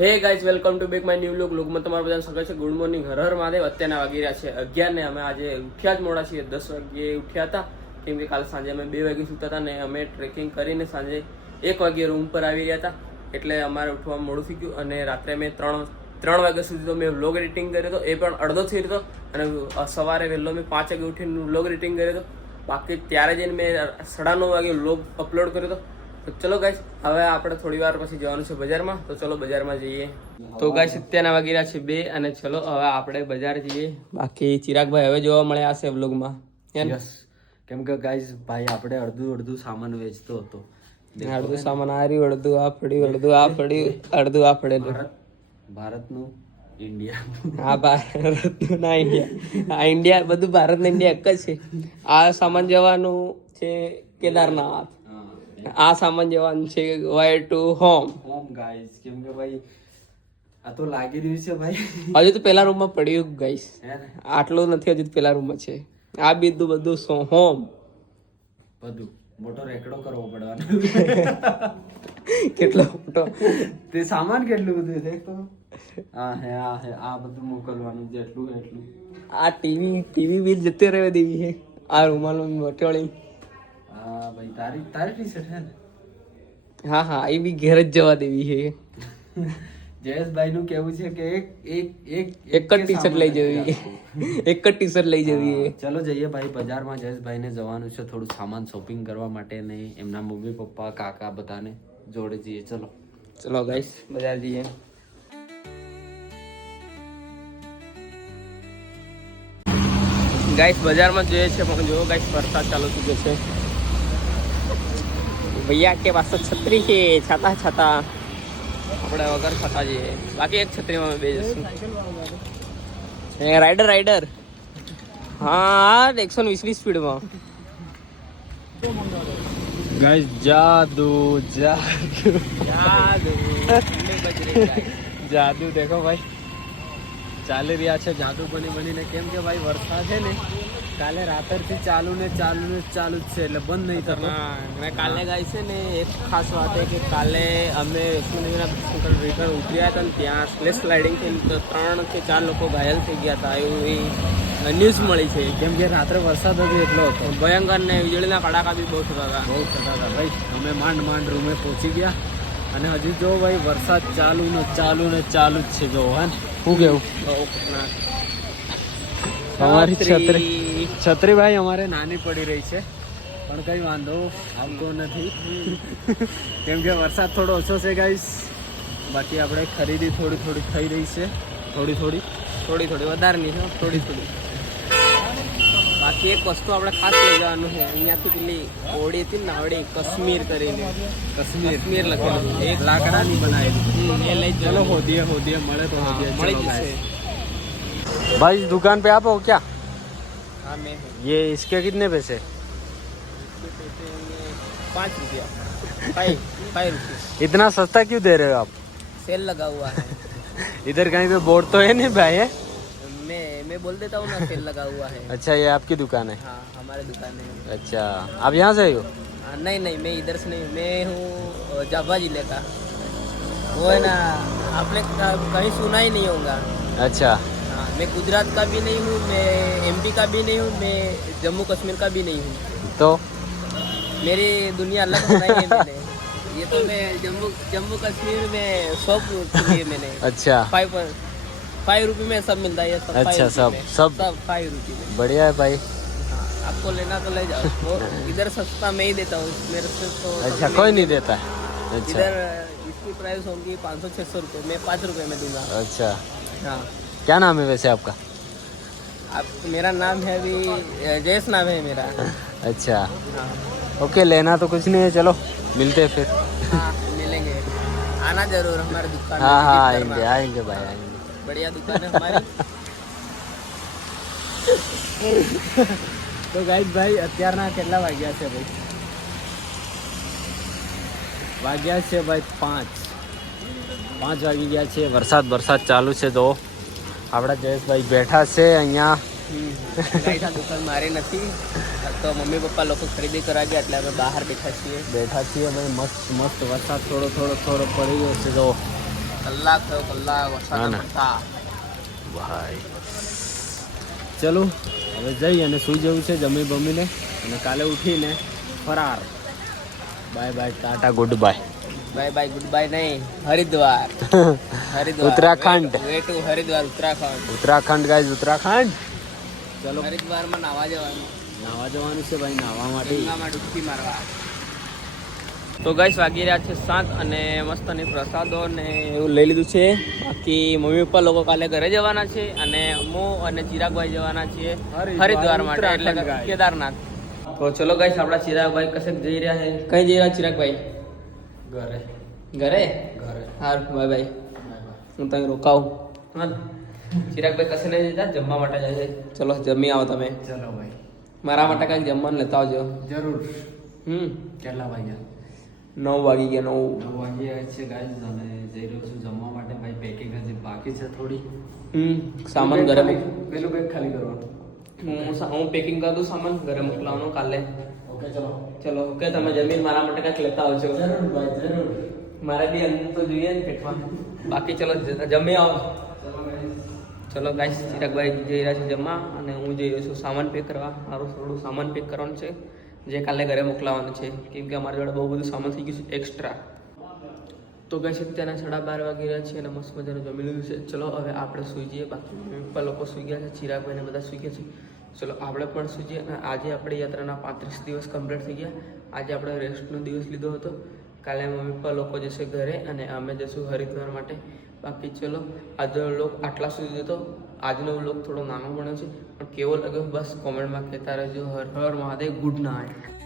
Hey guys, welcome to back my new look. લુકમાં તમારું બધાને સ્વાગત છે. Good morning. હર હર મહાદેવ. અત્યારના વાગી રહ્યા છે અગિયાર ને અમે આજે ઉઠ્યા જ મોડા છીએ. દસ વાગ્યે ઉઠ્યા હતા. કેમ કે કાલે સાંજે અમે બે વાગે સૂતા હતા ને અમે ટ્રેકિંગ કરીને સાંજે એક વાગે રૂમ પર આવી રહ્યા હતા. એટલે અમારે ઉઠવા મોડું થઈ ગયું અને રાત્રે મેં ત્રણ ત્રણ વાગ્યા સુધી તો મેં વ્લોગ એડિટિંગ કર્યો હતો. એ પણ અડધો થઈ રહ્યો હતો અને સવારે વહેલો મેં પાંચ વાગે ઉઠીને વ્લોગ એડિટિંગ કર્યો હતો. બાકી ત્યારે જઈને મેં સાડા નવ વાગે વ્લોગ અપલોડ કર્યો હતો. તો ચલો ગાઈસ હવે આપણે થોડી વાર પછી જવાનું છે બજારમાં. તો ચલો બજારમાં જઈએ. તો ગાઈસ અત્યારના વાગી રહ્યા છે બે અને ચલો હવે આપણે બજાર જઈએ. બાકી ચિરાગભાઈ હવે જોવા મળ્યા હશે વ્લોગમાં. યસ કેમ કે ગાઈઝ ભાઈ આપણે અડધું અડધું સામાન વેચતો હતો. અડધું સામાન આ રહ્યું અડધું આ પડ્યું અડધું આ પડ્યું અડધું આ પડેલું ભારતનું ઇન્ડિયા આ ભારતનું ના ઇન્ડિયા આ ઇન્ડિયા બધું ભારત ને ઇન્ડિયા એક જ છે. આ સામાન જવાનું છે કેદારનાથ. આ સામાન જવાનું છે wire to home home guys કેમ કે ભાઈ આ તો લાગી રહ્યું છે ભાઈ. હજુ તો પેલા રૂમમાં પડ્યું ગાઈસ હે આટલું નથી હજુ તો પેલા રૂમમાં છે. આ બીજું બધું સો હોમ બધું. મોટો રેકડો કરવો પડવાનો. કેટલો મોટો? તે સામાન કેટલું બધું છે? તો આ હે આ હે આ બધું મોકલવાનું જેટલું એટલું. આ ટીવી ટીવી બિલ જતે રહેવા દેવી છે આ રૂમાલ વટોળી હા ભાઈ તારી તારી ટી શર્ટ હે ને? હા હા એ બી ઘેર જ જવા દેવી છે. જયેશભાઈ નું કેવું છે કે એક એક એક એક જ ટી શર્ટ લઈ જવી. એક જ ટી શર્ટ લઈ જવી ચલો જઈએ ભાઈ બજારમાં જયેશભાઈ ને જવાનું છે થોડું સામાન શોપિંગ કરવા માટે ને એમના મમ્મી પપ્પા કાકા બધાને જોડે જઈએ. ચલો. ચલો ગાઈસ બજાર જઈએ. ગાઈસ બજારમાં જોઈએ છે પણ જો ગાઈસ વરસાદ ચાલુ થઈ ગયો છે. ભૈયા કે પાસે છત્રી છે છાતા છાતા આપણે વગર છાતા જઈએ બાકી એક છત્રીમાં અમે બે જશું એ રાઈડર રાઈડર હા એકસો ને વીસની સ્પીડમાં ગાઈસ જાદુ જાદુ. જાદુ. જાદુ દેખો ભાઈ. ચાલી રહ્યા છે જાદુ બની બનીને. કેમ કે ભાઈ વરસાદ છે ને. કાલે રાત્રથી ચાલુ ને ચાલુ ને ચાલુ જ છે એટલે બંધ નહીં થતું. મેં કાલે ગાઈ છે ને એક ખાસ વાત એ કે કાલે અમે રિટર ઉતર્યા હતા ને ત્યાં સ્લેશ સ્લાઇડિંગ થઈ ત્રણ કે ચાર લોકો ઘાયલ થઈ ગયા હતા એવું એ ન્યૂઝ મળી છે. કેમ કે રાત્રે વરસાદ જ એટલો હતો. ભયંકર ને વીજળીના કડાકા બી બહુ થતા હતા. બહુ થતા હતા ભાઈ. અમે માંડ માંડ રૂમે પહોંચી ગયા. અને હજી જો ભાઈ વરસાદ ચાલુ ને ચાલુ ને ચાલુ જ છે જો હા ને. શું કેવું? અમારી છત્રી છત્રીભાઈ અમારે નાની પડી રહી છે. પણ કંઈ વાંધો આવતો નથી. કેમ કે વરસાદ થોડો ઓછો છે ગાઈસ બાકી આપણે ખરીદી થોડી થોડી થઈ રહી છે. થોડી થોડી. થોડી થોડી વધારે નહીં થોડી થોડી. બાકી એક વસ્તુ આપણે ખાસ લઈ જવાનું છે. અહીંયાથી પેલી ઓડી હતી નાવડી કશ્મીર કરીને. કશ્મીર. કશ્મીર લખેલું. એક લાકડાની બનાવેલી. એ લઈ ચલો હોદીએ હોદીએ મળે તો મળી જશે. ભાઈ દુકાન પે આપો ક્યાં? हो ये इसके कितने पैसे? पाँच रुपया। फाइव फाइव रुपीज़ इतना सस्ता क्यों दे रहे हो आप? सेल लगा हुआ है। इधर कहीं पे बोर्ड तो है नहीं भाई है? मैं मैं बोल देता हूँ ना सेल लगा हुआ है। अच्छा ये आपकी दुकान है? हाँ हमारे दुकान है। अच्छा आप यहाँ से ही? हो नहीं नहीं मैं इधर से नहीं मैं हूँ जावा ज़िले का। वो है ना आपने कहीं सुना ही नहीं होगा। अच्छा। मैं गुजरात का भी नहीं हूँ मैं एमपी का भी नहीं हूँ मैं जम्मू कश्मीर का भी नहीं हूँ। तो? मेरी दुनिया अलग बनाई है मैंने। ये तो मैं जम्मू जम्मू कश्मीर में खुली है मैंने। अच्छा। फाइव फाइव रुपये में सब मिलता है सब अच्छा, सब- सब? सब फाइव रुपये में। बढ़िया है भाई। हाँ, आपको लेना तो ले जाओ। इधर सस्ता मैं ही देता हूँ मेरे से तो अच्छा कोई नहीं देता। देता है। अच्छा। इधर इसकी प्राइस होगी पाँच सौ छः सौ रुपये मैं पाँच रुपये में दूँगा। अच्छा। हाँ। क्या नाम है वैसे आपका आप मेरा नाम है अभी अ, जयेश नाम है मेरा अच्छा हाँ ओके लेना तो कुछ नहीं है चलो मिलते हैं फिर हाँ मिलेंगे आना जरूर हमारे दुकान हाँ में हाँ visit आएंगे करना। आएंगे भाई आएंगे बढ़िया दुकान है हमारी તો ગાઈસ ભાઈ અત્યારના કેટલા વાગ્યા છે ભાઈ વાગ્યા છે ભાઈ પાંચ પાંચ વાગી ગયા છે વરસાદ વરસાદ ચાલુ છે તો આપણા જયેશભાઈ બેઠા છે અહીંયા. દુકાન મારી નથી. તો મમ્મી પપ્પા લોકો ખરીદી કરવા ગયા એટલે અમે બહાર બેઠા છીએ. બેઠા છીએ મસ્ત મસ્ત વરસાદ થોડો થોડો થોડો પડી ગયો છે તો કલાક થયો કલાક વરસાદ ભાઈ. ચલો હવે જઈ અને સુઈ જવું છે જમી બમીને. અને કાલે ઉઠીને ફરાર. Bye bye tata good bye bye bye good bye નહીં. Haridwar. Haridwar. Uttarakhand. Way to Haridwar Uttarakhand. Uttarakhand guys Uttarakhand. ચલો. હરિદ્વારમાં નાવા જવાનું. નાવા જવાનું છે ભાઈ નાવા માટે. ગંગામાં ડૂબકી મારવા. તો ગાઈસ વાગી રહ્યા છે સાત અને મસ્ત અને પ્રસાદો ને એવું લઈ લીધું છે. બાકી મમ્મી પપ્પા લોકો કાલે ઘરે જવાના છે અને હું અને ચિરાગભાઈ જવાના છીએ હરિદ્વાર, માટે એટલે. કેદારનાથ. તો ચલો ગાઈસ આપણા ચિરાગભાઈ કશે જઈ રહ્યા છે? કઈ જઈ રહ્યા ચિરાગભાઈ? ઘરે. ઘરે? ઘરે. હાર બાય બાય. હું તમે રોકાવું. હાલ? ચિરાગભાઈ કશે નહીં જતા? જમવા માટે જાય ચલો જમી આવો તમે. ચલો ભાઈ. મારા માટે કાંઈક જમવાનું લેતા આવજો. જરૂર. હમ. કેટલા વાગ્યા? નવ વાગી ગયા નવ. નવ વાગ્યા છે ગાઈઝ અને જઈ રહ્યો છું જમવા માટે. ભાઈ પેકિંગ હજી બાકી છે થોડી. હમ સામાન ઘરે પેલું બેગ ખાલી કરવાનું. હું હું પેકિંગ કરું સામાન ઘરે મોકલાવવાનું કાલે. ઓકે ચલો. ચલો ઓકે તમે જમીન મારા માટે કંઈક લેતા આવજો. જરૂર ભાઈ જરૂર. મારે બી અંદર તો જોઈએ ને પેટમાં. બાકી ચલો જમી આવો. ચલો ગાઈસ ચિરાગભાઈ જઈ રહ્યા છે જમવા અને હું જઈ રહ્યો છું સામાન પેક કરવા. મારું થોડું સામાન પેક કરવાનું છે જે કાલે ઘરે મોકલાવવાનું છે. કેમ કે અમારી જોડે બહુ બધું સામાન થઈ ગયું છે એક્સ્ટ્રા તો ગાઈસ અત્યારના સાડા બાર વાગી રહ્યા છે અને મસ્ત મજાનું જમી લીધું છે. ચલો હવે આપણે સૂઈ જઈએ. બાકી પપ્પા લોકો સૂઈ ગયા છે ચિરાગભાઈને બધા સૂઈ ગયા છે. ચલો, આપણે પણ સૂઈ જઈએ અને આજે આપણે યાત્રાના પાંત્રીસ દિવસ કમ્પ્લીટ થઈ ગયા. આજે આપણે રેસ્ટનો દિવસ લીધો હતો. કાલે મમ્મી પપ્પા લોકો જશે ઘરે અને અમે જશું હરિદ્વાર માટે. બાકી ચલો, આજનો લોક આટલા સુધી હતો આજનો લોક થોડો નાનો બન્યો છે, પણ કેવો લાગ્યો? બસ કોમેન્ટમાં કહેતા રહેજો. Har Har Mahadev good night